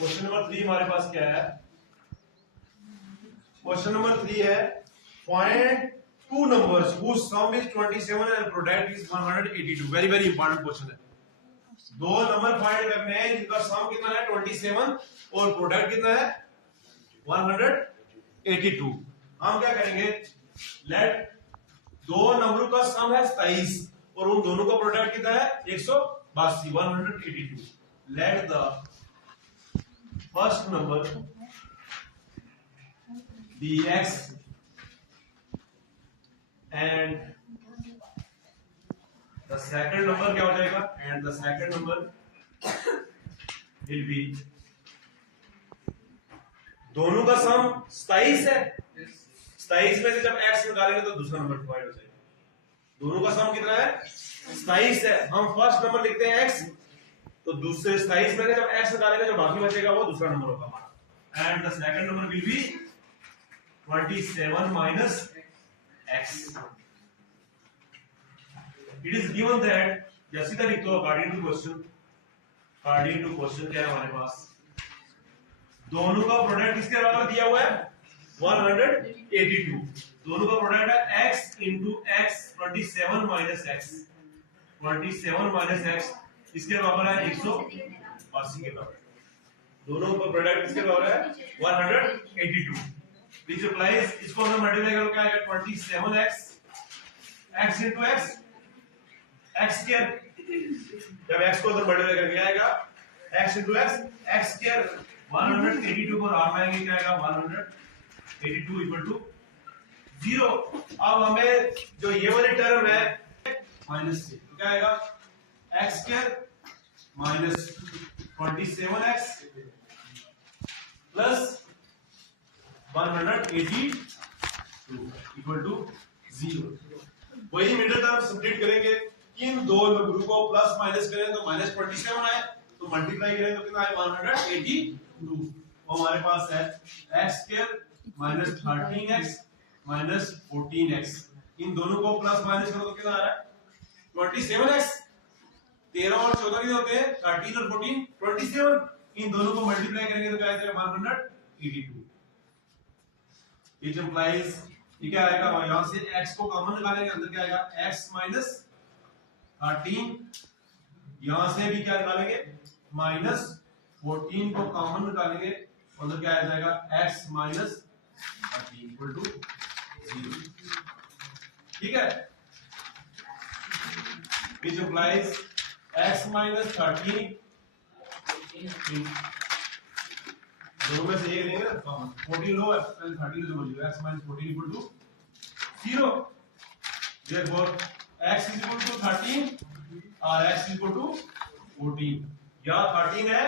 Question number 3 हमारे पास क्या है? क्वेश्चन नंबर 3 है find two numbers whose sum is 27 and product is 182. Very very important question है। दो नंबर फाइंड करने हैं जिनका सम कितना है 27 और प्रोडक्ट कितना है 182। हम क्या करेंगे, लेट दो नंबरों का सम है 27 और उन दोनों का प्रोडक्ट कितना है 182, 182। Let the first number be x and the second number क्या हो जाएगा, and the second number will be, दोनों का सम 27 है। 27 में से जब x निकालेंगे तो दूसरा नंबर डिवाइड हो जाएगा। दोनों का सम कितना है 27 है, हम फर्स्ट नंबर लिखते हैं x, तो दूसरे 27 में से जब x निकालेंगे जो बाकी बचेगा वो दूसरा नंबर होगा हमारा। And the second number will be 27 minus x। It is given that, जैसे का लिख दो according to question, according to question क्या है हमारे पास, दोनों का प्रोडक्ट किसके बराबर दिया हुआ है 182। दोनों का प्रोडक्ट है x into x 27 minus x, 27 minus x इसके बराबर है 180 के बराबर। दोनों का प्रोडक्ट किसके बराबर है 182। विच अप्लाइज, इसको हम मल्टीप्लाई करोगे क्या आएगा 27x, x into x x square, जब x को उधर मल्टीप्लाई करके आएगा x into x x square, 182 को आर में आएंगे क्या आएगा 182 इक्वल टू 0। अब हमें जो ये वाली टर्म है माइनस से, तो क्या आएगा x square minus 27x plus 182 equal to 0। वही मिडिल टर्म सब्ट्रैक्ट करेंगे, इन दो नंबरों को प्लस माइनस करें तो माइनस 27 आए, तो मल्टीप्लाई करें तो कितना आए 182। और हमारे पास है x square minus 13x minus 14x, इन दोनों को प्लस माइनस करो तो कितना आ रहा है 27x। 13 और 14 कितने होते हैं 13 और 14 27, इन दोनों को मल्टीप्लाई करेंगे तो क्या आएगा 182। इट इंप्लाइज ये क्या आएगा, यहां से x को कॉमन निकालेंगे, अंदर क्या आएगा x माइनस 13, यहां से भी क्या निकालेंगे माइनस 14 को कॉमन निकालेंगे, अंदर क्या आ जाएगा x माइनस 13 इक्वल टू 0। ठीक है, which implies x minus 13, दोनों में से एक लेंगे ना कॉमन, 14 लो है 13 से multiply, x minus 14 equal to 0। therefore x is equal to 13 और x is equal to 14, या 13 है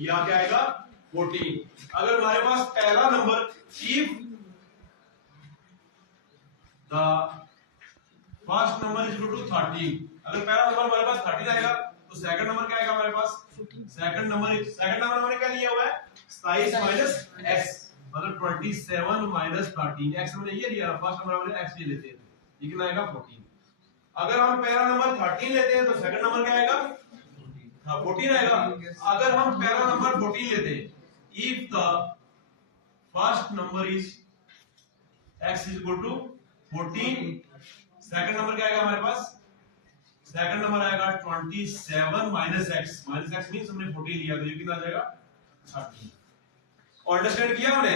या क्या आएगा 14। अगर हमारे पास पहला number if the first number is equal to 13, अगर पहला नंबर हमारे पास 13 आएगा तो सेकंड नंबर क्या आएगा हमारे पास, सेकंड नंबर हमने क्या लिया हुआ है 27 माइनस x, मतलब 27 माइनस 13, x हमने ये लिया, फर्स्ट नंबर हमने x ये लेते हैं, ये कितना आएगा 14। अगर हम पहला नंबर 13 लेते हैं तो सेकंड नंबर क्या आएगा 14 आएगा। अगर हम पहला नंबर 14 लेते हैं, if the first number is x is equal to 14, second number क्या आएगा हमारे पास, सेकंड नंबर आएगा 27 minus x, minus x means हमने 14 लिया तो ये कितना आ जाएगा 13। और अंडरस्टैंड किया हमने,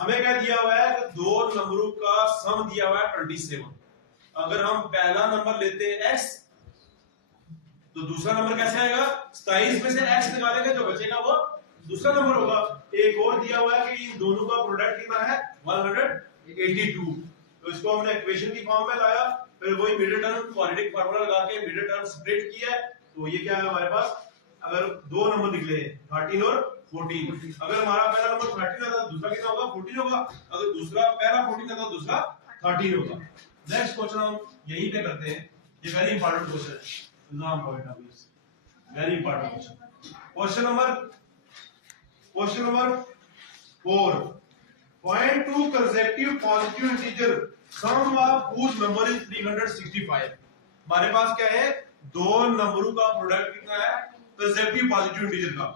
हमें क्या दिया हुआ है कि दो नंबरों का सम दिया हुआ है 27। अगर हम पहला नंबर लेते हैं x तो दूसरा नंबर कैसे आएगा, 27 में से x निकालेंगे जो बचेगा वो दूसरा नंबर होगा। एक और दिया हुआ है कि इन दोनों का प्रोडक्ट कितना है 182, तो इसको हमने इक्वेशन की फॉर्म में लाया, फिर वही मिडिल टर्म क्वाड्रेटिक फार्मूला लगा के मिडिल टर्म स्प्लिट किया, तो ये क्या है हमारे पास, अगर दो नंबर निकले 13 और 14, अगर हमारा पहला नंबर 13 आता तो दूसरा कितना होगा 14 होगा, अगर दूसरा पहला 14 आता तो दूसरा 13 होगा। नेक्स्ट क्वेश्चन हम यहीं पे करते हैं, ये वेरी इंपॉर्टेंट क्वेश्चन है, एग्जाम पॉइंट ऑफ व्यू से very important question. Question number 4, find two consecutive positive integer sum of whose number is 365। हमारे पास क्या है, दो नंबरों का प्रोडक्ट कितना है कंसेप्टिव पॉजिटिव इंटीजर का,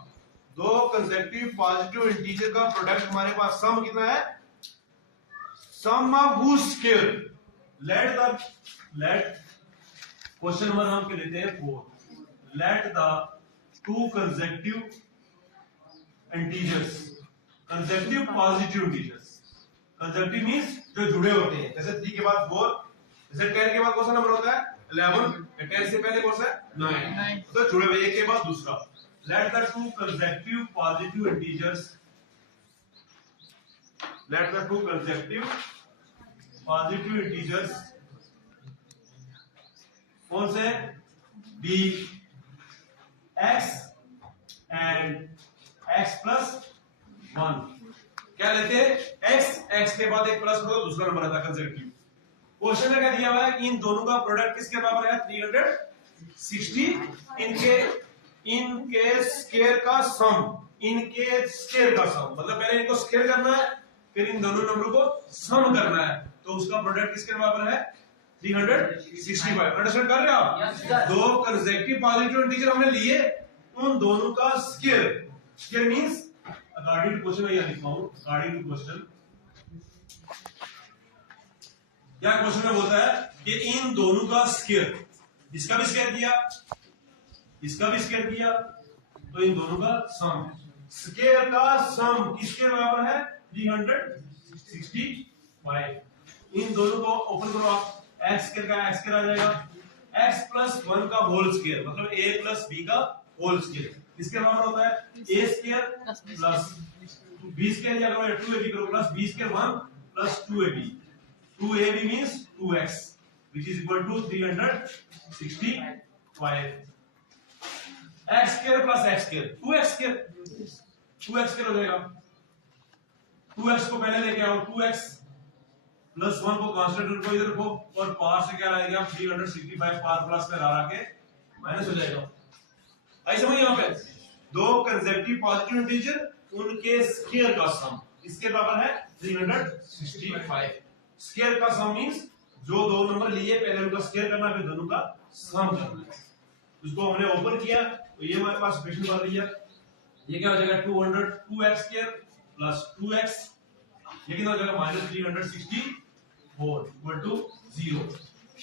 दो कंसेक्यूटिव पॉजिटिव इंटीजर का प्रोडक्ट हमारे पास सम कितना है, sum of whose square, let question number हम के लेते हैं 4, let the two consecutive integers, consecutive positive integers, consecutive means जो जुड़े होते हैं, जैसे 3 के बाद 4, जैसे 10 के बाद कौन सा नंबर होता है 11, 10 से पहले कौन सा है 9, तो जुड़े हुए एक के बाद दूसरा। Let the two consecutive positive integers, let the two consecutive positive integers कौन से be x and x plus 1, क्या लेते हैं x के बाद एक प्लस हो तो दूसरा नंबर आता है कंसेक्यूटिव। क्वेश्चन में क्या दिया हुआ है कि इन दोनों का प्रोडक्ट किसके बराबर है 360, इनके स्क्वायर का सम, इनके स्क्वायर का सम, मतलब पहले इनको स्क्वायर करना है फिर इन दोनों नंबरों को सम करना है, तो उसका प्रोडक्ट किसके बराबर है 365। अंडरस्टैंड कर रहे हो आप? दो कंसेक्यूटिव पॉजिटिव इंटीजर हमने लिए, उन दोनों का square, square means according to question, मैं यहां लिखा हूं अकॉर्डिंग टू क्वेश्चन, क्या क्वेश्चन में बोलता है कि इन दोनों का स्क्वायर, इसका भी स्क्वायर किया, इसका भी स्क्वायर किया, तो इन दोनों का सम, स्क्वायर का सम किसके बराबर है 365। इन दोनों को ओपन करो आप, x स्क्वायर का x स्क्वायर आ जाएगा, x प्लस 1 का होल स्क्वायर मतलब a प्लस b का होल स्क्वायर, इसके बराबर होता है a square plus b square, या करो 2ab करो plus b square 1 plus 2ab, 2ab means 2x which is equal to 365, x square plus x square 2x square हो जाएगा, 2x को पहले लेके आओ, 2x प्लस 1 को कांस्टेंट को इधर रखो और पावर से क्या आएगा 365 पावर प्लस में आ के माइनस हो जाएगा। आई समझ यहां पे दो कंसेक्यूटिव पॉजिटिव इंटीजर उनके स्क्वायर का सम इसके बराबर है 365। स्क्वायर का सम मींस जो दो नंबर लिए पहले उनका स्क्वायर करना फिर दोनों का सम करना है। उसको हमने ओपन किया तो ये हमारे पास इक्वेशन बन रही है, ये क्या हो जाएगा 2x स्क्वायर प्लस 2x, ये कितना हो जाएगा माइनस 364 इक्वल टू 0।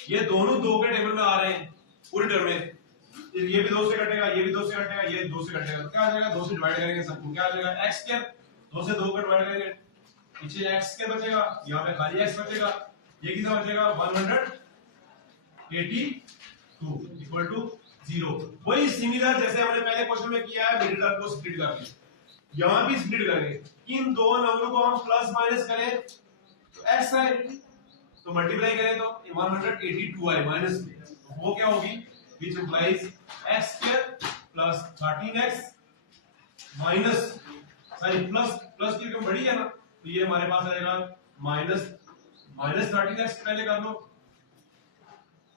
ये दोनों दो के टेबल में आ रहे हैं पूरी टर्म में, ये भी 2 से कटेगा, ये भी 2 से कटेगा, ये 2 से कटेगा, तो क्या आ जाएगा 2 से डिवाइड करेंगे सबको, क्या आ जाएगा x स्क्वायर, 2 से 2 का डिवाइड करेंगे पीछे x स्क्वायर बचेगा, यहाँ पे खाली x बचेगा, ये कितना बचेगा 182 इक्वल टू 0। वही सिमिलर जैसे हमने पहले क्वेश्चन में किया है, मिडिल टर्म को स्प्लिट करके यहां भी स्प्लिट करेंगे, इन दो नंबरों को हम प्लस माइनस करें तो x आए, तो मल्टीप्लाई करें तो 182 आए माइनस में, तो वो क्या होगी which implies x square plus 13x minus plus की रकम बड़ी है ना, तो ये हमारे पास आएगा माइनस 13x पहले कर लो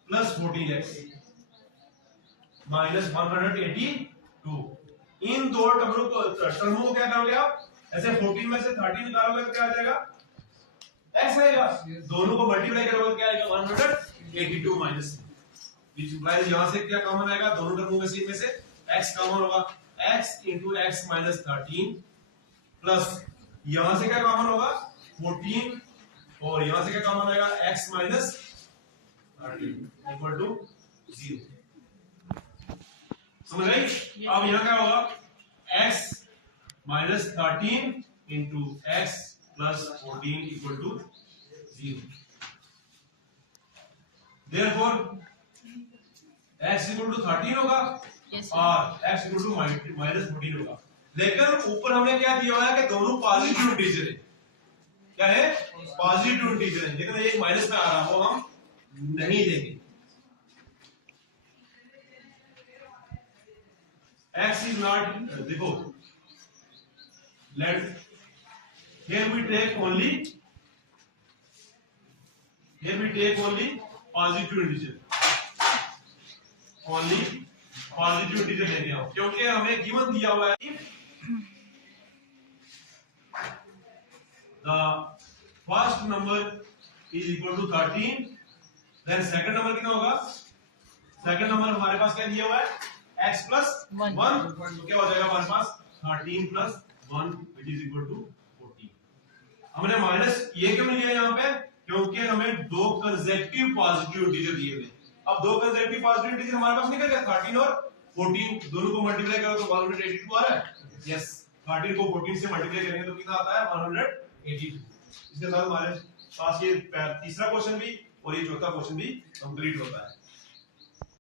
प्लस 14x माइनस 182। इन दो टर्मों को क्या करोगे आप, ऐसे 14 में से 13 निकालोगे तो क्या आ जाएगा x आएगा, दोनों को मल्टीप्लाई करोगे क्या आएगा 182 माइनस, which implies यहां से क्या कॉमन आएगा, दोनों टर्मों में से x कॉमन होगा, x into x minus 13 plus यहां से क्या कॉमन होगा 14 और यहां से क्या कॉमन आएगा x minus 13 इक्वल टू 0। समझ आई? अब यहां क्या होगा x minus 13 into x plus 14 equal to 0। Therefore x equal to 13 होगा और x equal to minus 14 होगा, लेकिन ऊपर हमने क्या दिया हुआ है कि दोनों पॉजिटिव इंटीजर है, क्या है पॉजिटिव इंटीजर है, लेकिन एक माइनस में आ रहा है वो हम नहीं लेंगे। x is not, देखो let here we take only positive integer, only positive integer लेंगे हम, क्योंकि हमें गिवन दिया हुआ है the first number is equal to 13, then second number कितना होगा, सेकंड नंबर हमारे पास क्या दिया हुआ है x plus 1, तो क्या हो जाएगा हमारे पास 13 plus 1 which is equal to 14। हमने माइनस ये क्यों लिया यहाँ पे, क्योंकि हमें दो कंसेक्यूटिव पॉजिटिव इंटीजर दिए थे। अब दो कंसेक्यूटिव पॉजिटिव इंटीजर हमारे पास निकल गया, 13 और 14 दोनों को मल्टीप्लाई करो तो 182 आ रहा है। यस, 13 को 14 से मल्टीप्लाई करेंगे तो कितना आता है 182। इसके साथ हमारे पास ये तीसरा क्वेश्चन भी और ये चौथा क्वेश्चन भी कंप्लीट होता है।